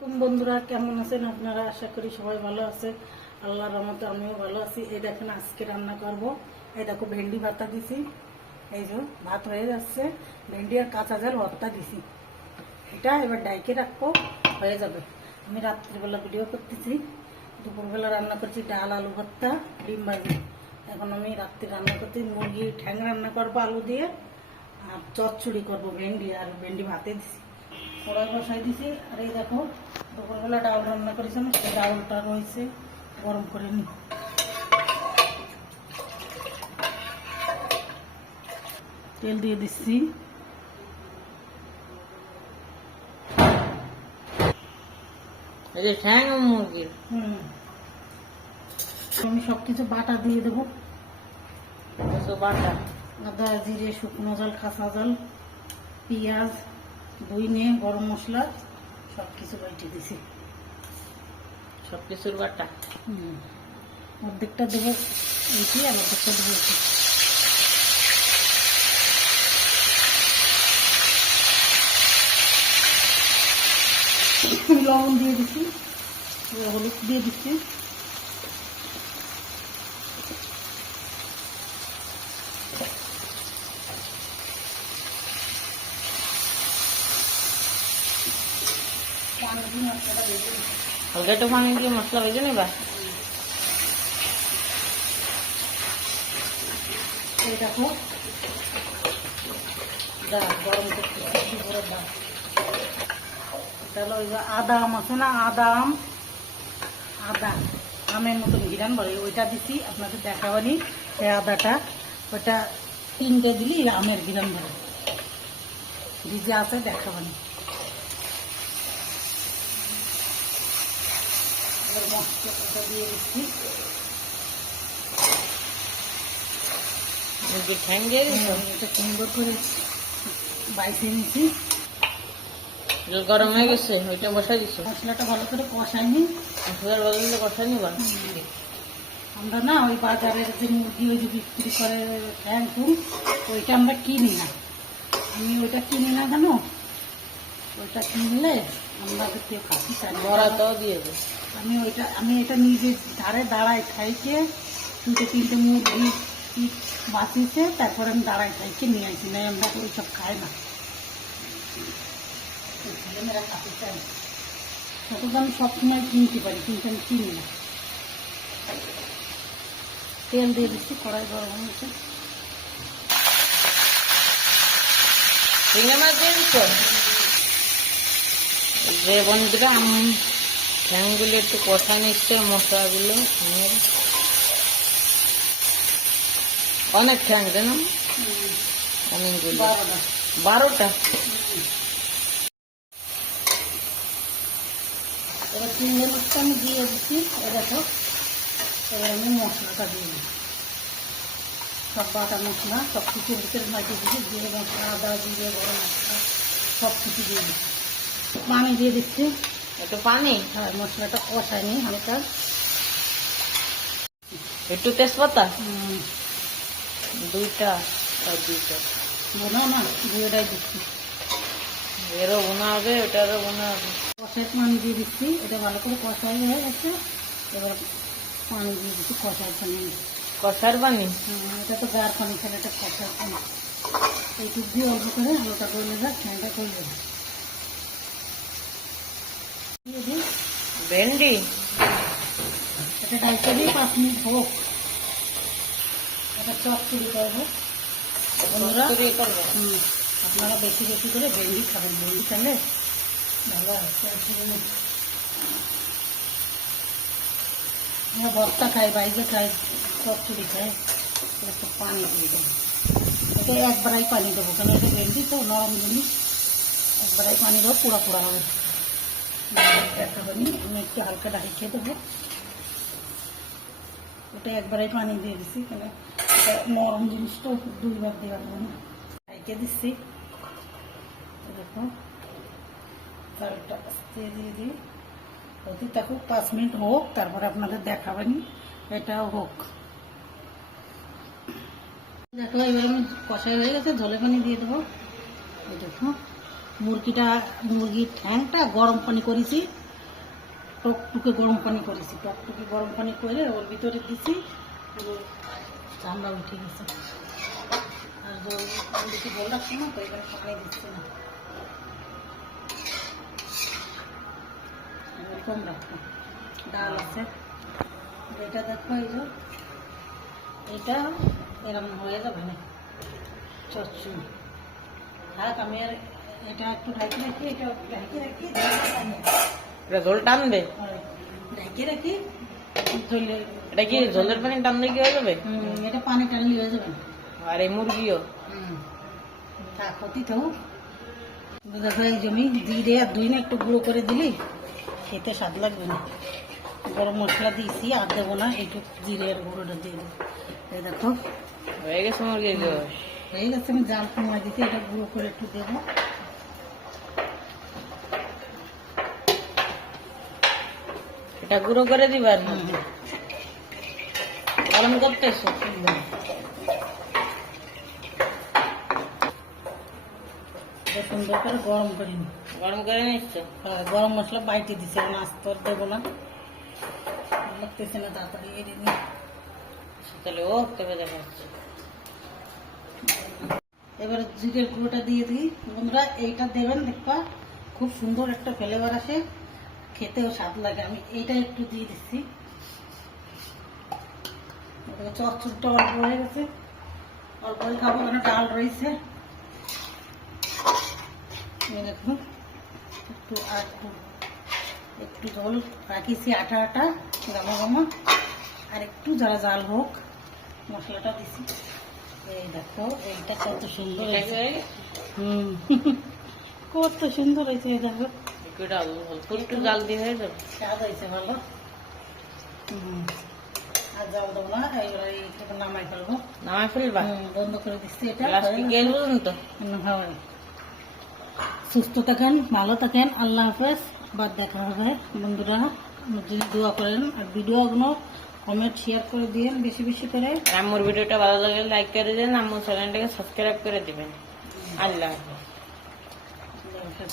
বন্ধুরা কেমন আছেন আপনারা? আশা করি সবাই ভালো আছে। আল্লাহর রহমতে আমিও ভালো আছি। এই দেখেন আজকে রান্না করব। এই দেখো ভেন্ডি ভর্তা দিছি, এই যে ভাত হয়ে যাচ্ছে, ভেন্ডি আর কাঁচা ঝাল ভর্তা দিছি। এটা এবার ডাইকে রাখবো, হয়ে যাবে। আমি রাত্রিবেলা ভিডিও করতেছি, দুপুরবেলা রান্না করছি ডাল আলু ভর্তা ডিম ভাজি। এখন আমি রাত্রি রান্না করছি মুরগি ঠ্যাং রান্না করবো আলু দিয়ে, আর চচ্চড়ি করবো ভেন্ডি, আর ভেন্ডি ভাতে দিছি, কড়াই বসাই দিছি। আর এই দেখো দুপুরবেলা ডাল রান্না করেছিলাম, সেই ডালটা রয়েছে, গরম করে নি। তেল দিয়ে দিচ্ছি, মুরগির আমি সবকিছু বাটা দিয়ে দেবো। বাটা, আদা জিরে শুকনো জল কাঁচা জল পেঁয়াজ দই নিয়ে গরম মশলা সবকিছু বেটে দিছি। সবকিছুর বাটা। অর্ধেকটা দেবো এটি, আর অর্ধেকটা দেবো এটি। লবণ দিয়ে দিচ্ছি, হলুদ দিয়ে দিচ্ছি, হালকা একটু পানি দিয়ে মশলা ভেজে নেবা। এই দেখো ডাল গরম করতেছি, পুরো ডাল। তাহলে ওই যে আদা আম আছে না, আদা আমের মতন ঘিরান বলে, ওইটা দিচ্ছি। আপনাকে দেখাবানি সেই আদাটা, ওইটা 3টে দিলি আমের ঘিরান বলে, ভিজে আছে দেখাবানি। এবার মশলাটা দিয়ে দিচ্ছি, মুরগির ঠ্যাং দিয়ে দিচ্ছ। এটা সুন্দর করে বাইছে নিচ্ছি। গরম হয়ে গেছে, ওইটা বসাই দিচ্ছ। মশলাটা ভালো করে কষাইনি, মশলার বদলে কষাই নিবা। আমরা না ওই বাজারের যে মুরগি ওই যে বিক্রি করে ঠ্যাং টুং, ওইটা আমরা কিনি না। আমি ওইটা কিনি না কেন, ওইটা কিনলে আমরা কেউ খাতে চাই না। বড়াটাও দিয়ে দেবো। আমি এটা নিজে ধারে দাঁড়ায় খাইকে 2-3টে মুরগি বাঁচিয়েছে, তারপরে আমি দাঁড়ায় খাইকে নিয়ে আসি। নাই আমরা ওইসব খাই না, ছেলেমেয়েরা খাতে চাই না। তখন আমি সবসময় কিনতে পারি, কিন্তু আমি কিনি না। তেল দিয়ে দিচ্ছি, কড়াই গরম হয়েছে। চিংড়ি মাছ দিয়ে দিচ্ছ। যে বন্ধুরা ঠ্যাংগুলো একটু কষা নিচ্ছে, মশলাগুলো অনেক ঠ্যাং দেন, অনেকগুলো, 12টা। এবার চিংড়ি মাছটা আমি দিয়ে দিচ্ছি। দেখো এবার আমি মশলাটা দিয়ে দিই, সব বাটা মশলা সব কিছু ভিতরে মাটি দিচ্ছি, জিরে মশলা আদা জিরে গরম মশলা সব কিছু দিয়ে দিচ্ছি। পানি দিয়ে দিচ্ছি, একটু পানি, আর মশলাটা কষায়নি হালকা। একটু তেজপাতা 2টা আর 2টা বোনা না দুইটাই দিচ্ছি। এরও বোনা হবে, ওটারও বোনা হবে। কষায় পানি দিয়ে দিচ্ছি, এটা ভালো করে কষাই হয়ে গেছে। এবার পানি দিয়ে দিচ্ছি, কষার পানি। কষার পানি, এটা তো গার পানি খেলে, এটা কষার পানি। এইটুক দিয়ে অল্প করে হালকা করলে যা ঠান্ডা করলে ভেন্ডি এটা ডালটা দিয়ে 5 মিনিট হোক। এটা চচ্চড়ি করবো বন্ধুরা। করবো। আপনারা বেশি বেশি করে ভেন্ডি খাবেন, ভেন্ডি খেলে ভালো হয়। আমরা ভর্তা খাই, বাইরে খাই, চচ্চড়ি খাই। একটু পানি দিয়ে দেবো, এটা একবারাই পানি দেবো, কারণ এটা ভেন্ডি তো নরম জিনিস। একবারাই পানি দেবো, পোড়া পোড়া হবে। আমি একটু হালকা ঢাকিয়ে দেবো, ওটা একবারাই পানি দিয়ে দিচ্ছি, কেন নরম জিনিসটা 2বার দেওয়া যাবে না। ঢাকিয়ে দিচ্ছি, দেখো চালটা আস্তে দিয়ে দিই। হতে থাকুক, 5 মিনিট হোক, তারপরে আপনাদের দেখাবেনি এটাও হোক। দেখো এবার আমি কষাই হয়ে গেছে, ঝোলে পানি দিয়ে দেবো। দেখো মুরগির ঠ্যাংটা গরম পানি করেছি, টকটুকে গরম পানি করেছি, টকটুকে গরম পানি করে ওর ভিতরে দিছি, পুরো চামড়া উঠে গেছে। আর বেশি বল রাখছি না, তো এবার পানি দিচ্ছি না, এরকম রাখবো। ডাল আছে, এটা দেখো, এই যে এটা এরকম হয়ে যাবে না চচ্চড়ি। থাক, আমি আর এটা একটু ঢাকি রাখি, এটা ঢাকি রাখি, এটা ঝোল টানবে? ঢাকি রাখি ধরলে এটা কি ঝোলের পানি টানলে কি হয়ে যাবে? এটা পানি টানলে হয়ে যাবে। আর এই মুরগিও থাক, হতি তো। দেখো এই জমি জিরে আর দুই না একটু গুঁড়ো করে দিলি খেতে স্বাদ লাগবে না। গরম মশলা দিয়েছি, আর দেবো না, একটু জিরে আর গুঁড়োটা দিয়ে দেবো। এই দেখো হয়ে গেছে মুরগির গোশ। হয়ে গেছে, আমি জাল কমা দিচ্ছি, এটা গুঁড়ো করে একটু দেবো। এটা গুঁড়ো করে দিবার গরম করতেছো? সুন্দর করে গরম করে নি, গরম করে নিচ্ছ? গরম মশলা বাইটে দিচ্ছে, এখন আস্তে আর দেবো না, লাগতেছে না, তাড়াতাড়ি এড়ে নি। তাহলে ও তবে দেখাচ্ছে। এবার জিরের গুঁড়োটা দিয়ে দিই। বন্ধুরা এইটা দেবেন, দেখবা খুব সুন্দর একটা ফ্লেভার আসে, খেতেও স্বাদ লাগে। আমি এইটা একটু দিয়ে দিচ্ছি। চচ্চড়িটা অল্প হয়ে গেছে, অল্পই খাবো, কেন ডাল রয়েছে। দেখুন একটু আর একটু জল রাখিছি, আটা আটা গামা গামা, আর একটু যারা জাল হোক মশলাটা দিছি। এই দেখো এইটা কত সুন্দর হয়েছে। কত সুন্দর হয়েছে, এই দেখো একটু জাল দিয়ে হয়ে যাবে, স্বাদ হয়েছে ভালো। আর জাল দেবো না, এইবার নামাই ফেলবো। নামাই ফেলবা? বন্ধ করে দিচ্ছি। এটা তো হয়। সুস্থ থাকেন, ভালো থাকেন, আল্লাহ হাফেজ, আবার দেখা হবে বন্ধুরা। যদি দোয়া করেন, আর ভিডিওগুলো কমেন্ট শেয়ার করে দিন বেশি বেশি করে। আম্মুর ভিডিওটা ভালো লাগলে লাইক করে দেন, আম্মুর চ্যানেলটাকে সাবস্ক্রাইব করে দিবেন। আল্লাহ হাফেজ। আল্লাহ হাফেজ।